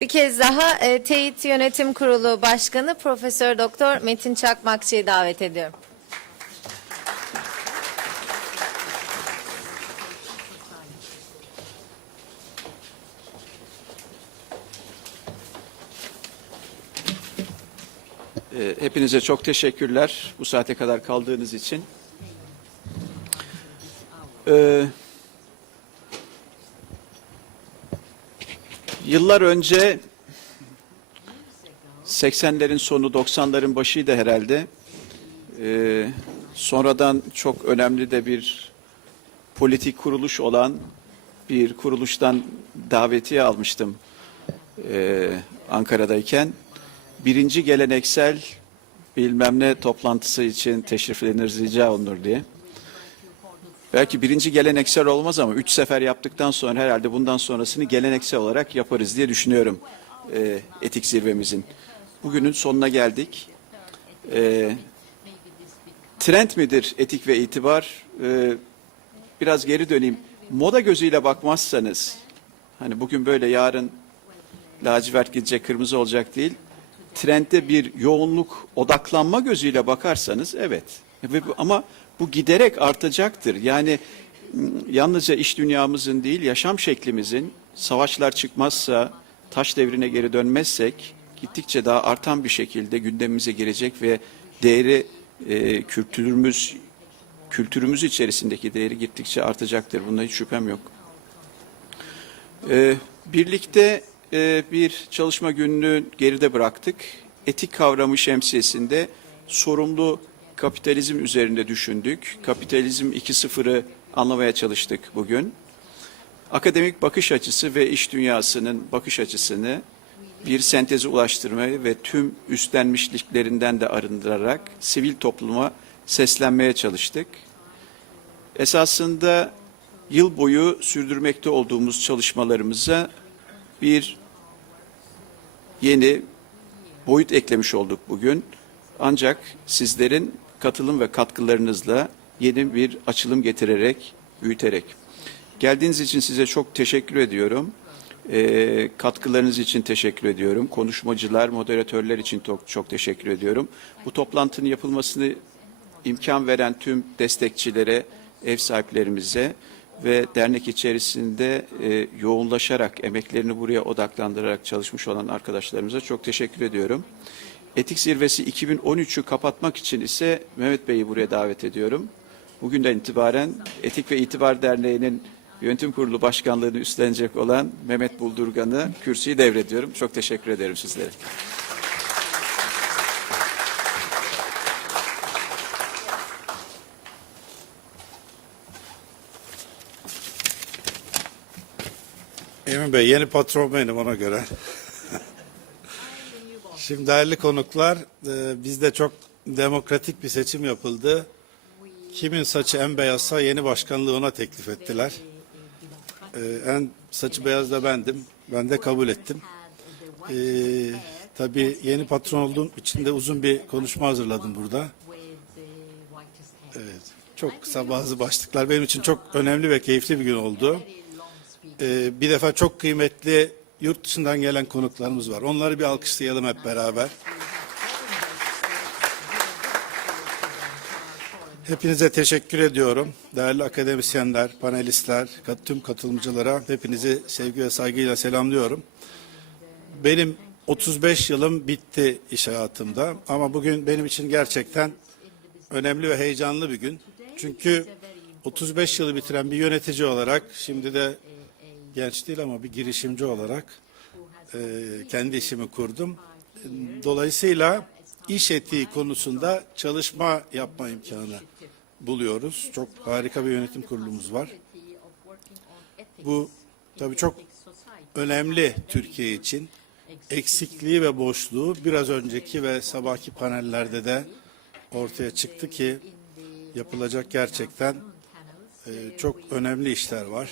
Bir kez daha e, TEİT Yönetim Kurulu Başkanı Profesör Doktor Metin Çakmakçı'yı davet ediyorum. Ee, Hepinize çok teşekkürler bu saate kadar kaldığınız için. Ee, yıllar önce 80'lerin sonu 90'ların başıydı herhalde. Ee, sonradan çok önemli de bir politik kuruluş olan bir kuruluştan davetiye almıştım ee, Ankara'dayken birinci geleneksel bilmem ne toplantısı için teşrifleniriz rica olunur diye. Belki birinci geleneksel olmaz ama üç sefer yaptıktan sonra herhalde bundan sonrasını geleneksel olarak yaparız diye düşünüyorum e, etik zirvemizin. Bugünün sonuna geldik. E, trend midir etik ve itibar? E, biraz geri döneyim. Moda gözüyle bakmazsanız, hani bugün böyle yarın lacivert gidecek, kırmızı olacak değil trendde bir yoğunluk, odaklanma gözüyle bakarsanız evet. Bu- Ama bu giderek artacaktır. Yani yalnızca iş dünyamızın değil, yaşam şeklimizin savaşlar çıkmazsa, taş devrine geri dönmezsek gittikçe daha artan bir şekilde gündemimize girecek ve değeri e, kültürümüz kültürümüz içerisindeki değeri gittikçe artacaktır. Bunda hiç şüphem yok. Ee, birlikte e, bir çalışma gününü geride bıraktık. Etik kavramı şemsiyesinde sorumlu kapitalizm üzerinde düşündük. Kapitalizm 2.0'ı anlamaya çalıştık bugün. Akademik bakış açısı ve iş dünyasının bakış açısını bir senteze ulaştırmayı ve tüm üstlenmişliklerinden de arındırarak sivil topluma seslenmeye çalıştık. Esasında yıl boyu sürdürmekte olduğumuz çalışmalarımıza bir yeni boyut eklemiş olduk bugün. Ancak sizlerin katılım ve katkılarınızla yeni bir açılım getirerek, büyüterek. Geldiğiniz için size çok teşekkür ediyorum. Ee, katkılarınız için teşekkür ediyorum. Konuşmacılar, moderatörler için çok, çok teşekkür ediyorum. Bu toplantının yapılmasını imkan veren tüm destekçilere, ev sahiplerimize ve dernek içerisinde e, yoğunlaşarak, emeklerini buraya odaklandırarak çalışmış olan arkadaşlarımıza çok teşekkür ediyorum. Etik Zirvesi 2013'ü kapatmak için ise Mehmet Bey'i buraya davet ediyorum. Bugünden itibaren Etik ve İtibar Derneği'nin yönetim kurulu başkanlığını üstlenecek olan Mehmet Buldurgan'ı kürsüyü devrediyorum. Çok teşekkür ederim sizlere. Emin Bey yeni patron benim ona göre. Şimdi değerli konuklar e, bizde çok demokratik bir seçim yapıldı. Kimin saçı en beyazsa yeni başkanlığı ona teklif ettiler. E, En saçı beyaz da bendim. Ben de kabul ettim. E, tabii yeni patron olduğum için de uzun bir konuşma hazırladım burada. Evet, çok kısa bazı başlıklar. Benim için çok önemli ve keyifli bir gün oldu. Bir defa çok kıymetli yurt dışından gelen konuklarımız var. Onları bir alkışlayalım hep beraber. Hepinize teşekkür ediyorum. Değerli akademisyenler, panelistler, tüm katılımcılara hepinizi sevgi ve saygıyla selamlıyorum. Benim 35 yılım bitti iş hayatımda ama bugün benim için gerçekten önemli ve heyecanlı bir gün. Çünkü 35 yılı bitiren bir yönetici olarak şimdi de genç değil ama bir girişimci olarak e, kendi işimi kurdum. Dolayısıyla iş etiği konusunda çalışma yapma imkanı buluyoruz. Çok harika bir yönetim kurulumuz var. Bu tabii çok önemli Türkiye için. Eksikliği ve boşluğu biraz önceki ve sabahki panellerde de ortaya çıktı ki yapılacak gerçekten e, çok önemli işler var.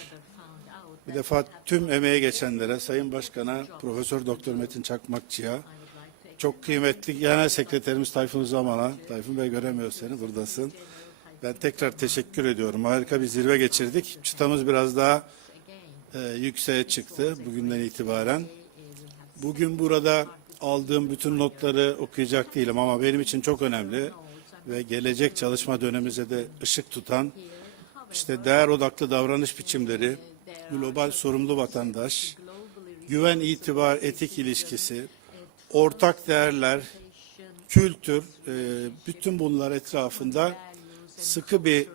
Bir defa tüm emeğe geçenlere, Sayın Başkan'a, Profesör Doktor Metin Çakmakçı'ya, çok kıymetli Genel Sekreterimiz Tayfun Zaman'a, Tayfun Bey göremiyor seni, buradasın. Ben tekrar teşekkür ediyorum. Harika bir zirve geçirdik. Çıtamız biraz daha e, yükseğe çıktı bugünden itibaren. Bugün burada aldığım bütün notları okuyacak değilim ama benim için çok önemli ve gelecek çalışma dönemimize de ışık tutan işte değer odaklı davranış biçimleri, global sorumlu vatandaş, güven, itibar, etik ilişkisi, ortak değerler, kültür, e, bütün bunlar etrafında sıkı bir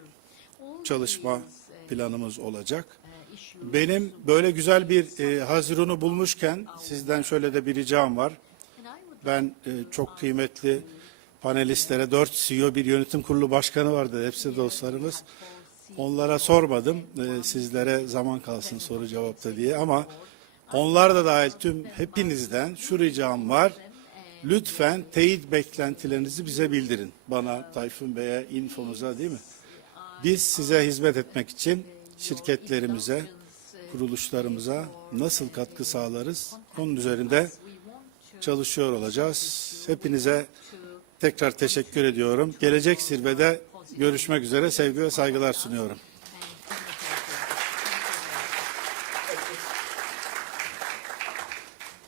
çalışma planımız olacak. Benim böyle güzel bir e, Haziran'ı bulmuşken sizden şöyle de bir ricam var. Ben e, çok kıymetli panelistlere, dört CEO bir yönetim kurulu başkanı vardı. Hepsi dostlarımız. Onlara sormadım. e, sizlere zaman kalsın soru cevapta diye ama onlar da dahil tüm hepinizden şu ricam var. Lütfen teyit beklentilerinizi bize bildirin. Bana, Tayfun Bey'e, infomuza değil mi? Biz size hizmet etmek için şirketlerimize, kuruluşlarımıza nasıl katkı sağlarız? Onun üzerinde çalışıyor olacağız. Hepinize tekrar teşekkür ediyorum. Gelecek zirvede görüşmek üzere sevgi ve saygılar sunuyorum.